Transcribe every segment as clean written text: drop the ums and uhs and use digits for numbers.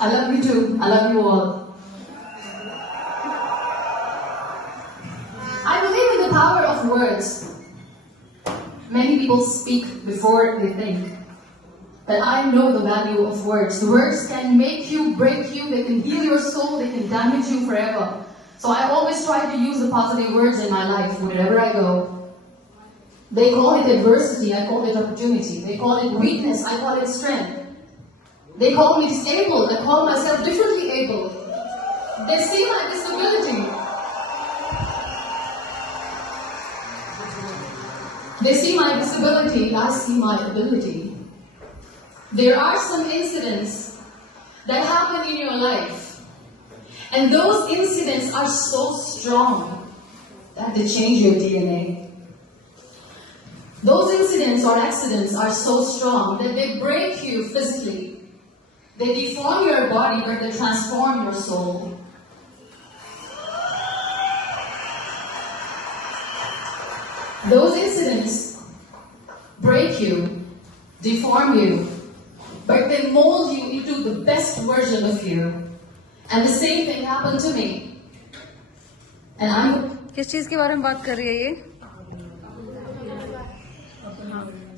I love you too. I love you all. I believe in the power of words. Many people speak before they think. But I know the value of words. Words can make you, break you, they can heal your soul, they can damage you forever. So I always try to use the positive words in my life wherever I go. They call it adversity, I call it opportunity. They call it weakness, I call it strength. They call me disabled, I call myself differently able. They see my disability. They see my disability, I see my ability. There are some incidents that happen in your life, and those incidents are so strong that they change your DNA. Those incidents or accidents are so strong that they break you physically. They deform your body, but they transform your soul. Those incidents break you, deform you, but they mold you into the best version of you. And the same thing happened to me. And I'm... किस चीज के बारे में बात कर रही है ये?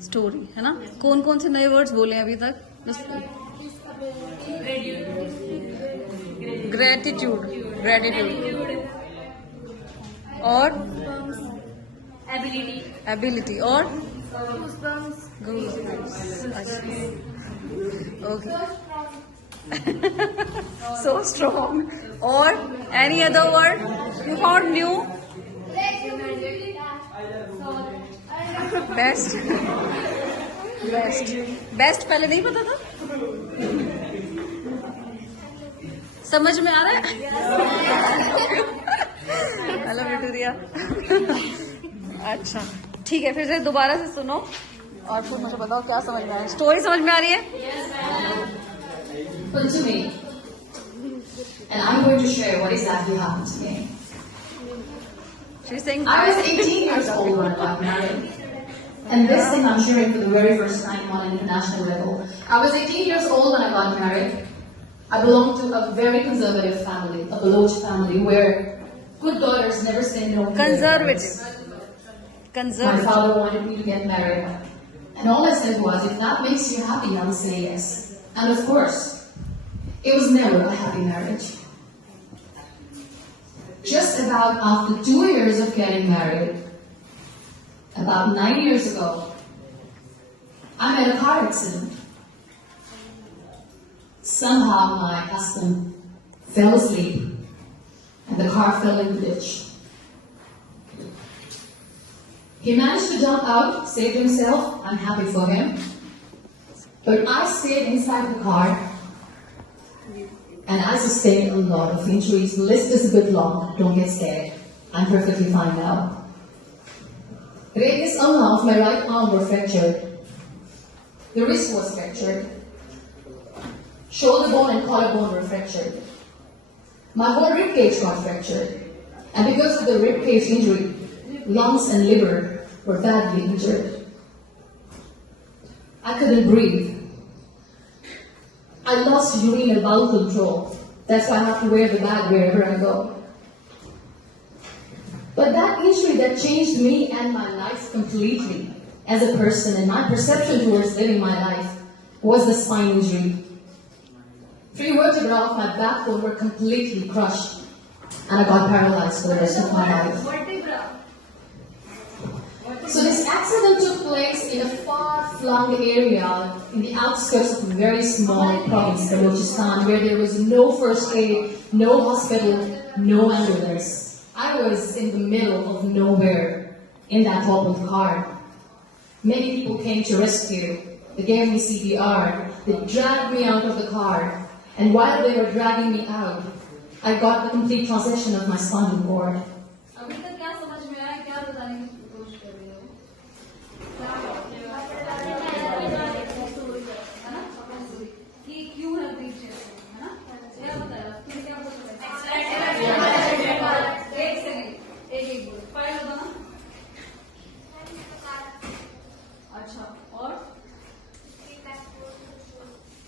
स्टोरी है ना? कौन कौन से नए वर्ड्स बोले अभी तक? ग्रेटिट्यूड, ग्रेटिट्यूड और एबिलिटी और okay so strong or any other word you found new? best best पहले नहीं पता था? समझ में आ रहा है? Hello Victoria. अच्छा ठीक है, फिर से दोबारा से सुनो और फिर मुझे बताओ क्या समझ में आ रहा है। स्टोरी समझ में आ रही है? To me, and I'm going to share what exactly happened to me. She's saying I was 18 years old when I got married, and this thing I'm sharing for the very first time on an international level. I was 18 years old when I got married. I belonged to a very conservative family, a Baloch family, where good daughters never say no. Conservative. My father wanted me to get married, and all I said was, if that makes you happy, I'll say yes. And of course, it was never a happy marriage. Just about after 2 years of getting married, about 9 years ago, I met a car accident. Somehow my husband fell asleep and the car fell in the ditch. He managed to jump out, saved himself, I'm happy for him. But I stayed inside the car and I sustained a lot of injuries. The list is a bit long, don't get scared. I'm perfectly fine now. Radius ulna of my right arm were fractured. The wrist was fractured. Shoulder bone and collarbone were fractured. My whole rib cage got fractured. And because of the rib cage injury, lungs and liver were badly injured. I couldn't breathe. I lost urine and bowel control. That's why I have to wear the bag wherever I go. But that injury that changed me and my life completely as a person and my perception towards living my life was the spine injury. 3 vertebrae of my backbone were completely crushed and I got paralyzed for the rest of my life. So this accident took place in a far-flung area in the outskirts of a very small province, Balochistan, where there was no first aid, no hospital, no ambulance. I was in the middle of nowhere in that toppled car. Many people came to rescue. They gave me CPR. They dragged me out of the car. And while they were dragging me out, I got the complete transition of my spinal cord.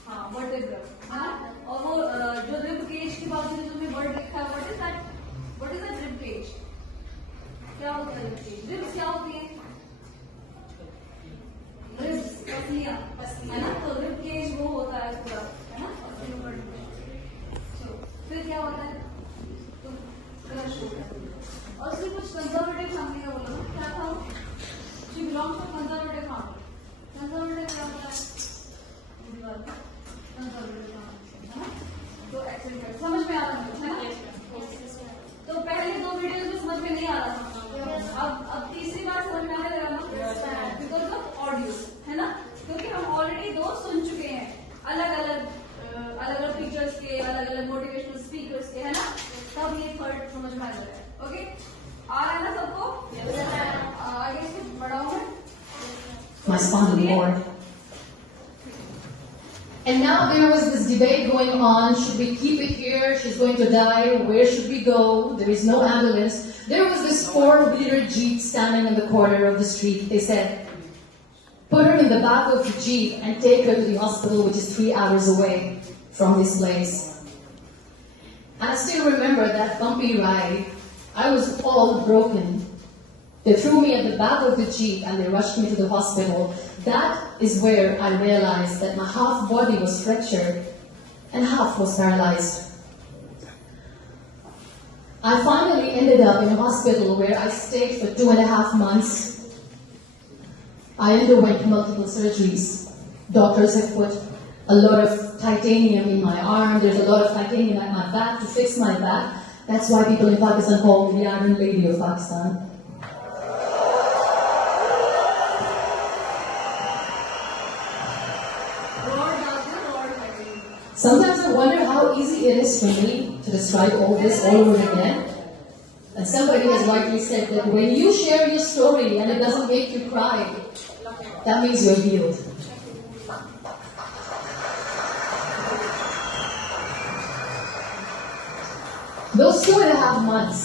हाँ vertebra है ना, और वो shoot है। और उसने कुछ conservative family का बोला, क्या था वो? She belongs to conservative family. Conservative क्या होता है? कंजर्वेटिव फैमिली, है ना? तो एक्सेंट समझ में आ रहा है ना? तो पहले 2 वीडियोस में समझ में नहीं आ रहा था, अब तीसरी बार समझ में आने लगा ना, बिकॉज ऑफ ऑडियो, है ना? क्योंकि हम ऑलरेडी 2 सुन चुके हैं अलग अलग टीचर्स के, अलग अलग मोटिवेशनल स्पीकर्स के, है ना? तब ये थर्ड समझ में आ रहा है। ओके, आ रहा है ना सबको? आगे से बढ़ाऊं मैं? Must find the Lord. And now there was this debate going on, should we keep it here, she's going to die, where should we go, there is no ambulance. There was this 4-wheeler Jeep standing in the corner of the street. They said, put her in the back of the Jeep and take her to the hospital, which is 3 hours away from this place. And I still remember that bumpy ride. I was all broken. They threw me at the back of the Jeep and they rushed me to the hospital. That is where I realized that my half body was fractured and half was paralyzed. I finally ended up in a hospital where I stayed for 2.5 months. I underwent multiple surgeries. Doctors have put a lot of titanium in my arm. There's a lot of titanium at my back to fix my back. That's why people in Pakistan call me the Iron Lady of Pakistan. Sometimes I wonder how easy it is for me to describe all this all over again. And somebody has rightly said that when you share your story and it doesn't make you cry, that means you're healed. Those 2.5 months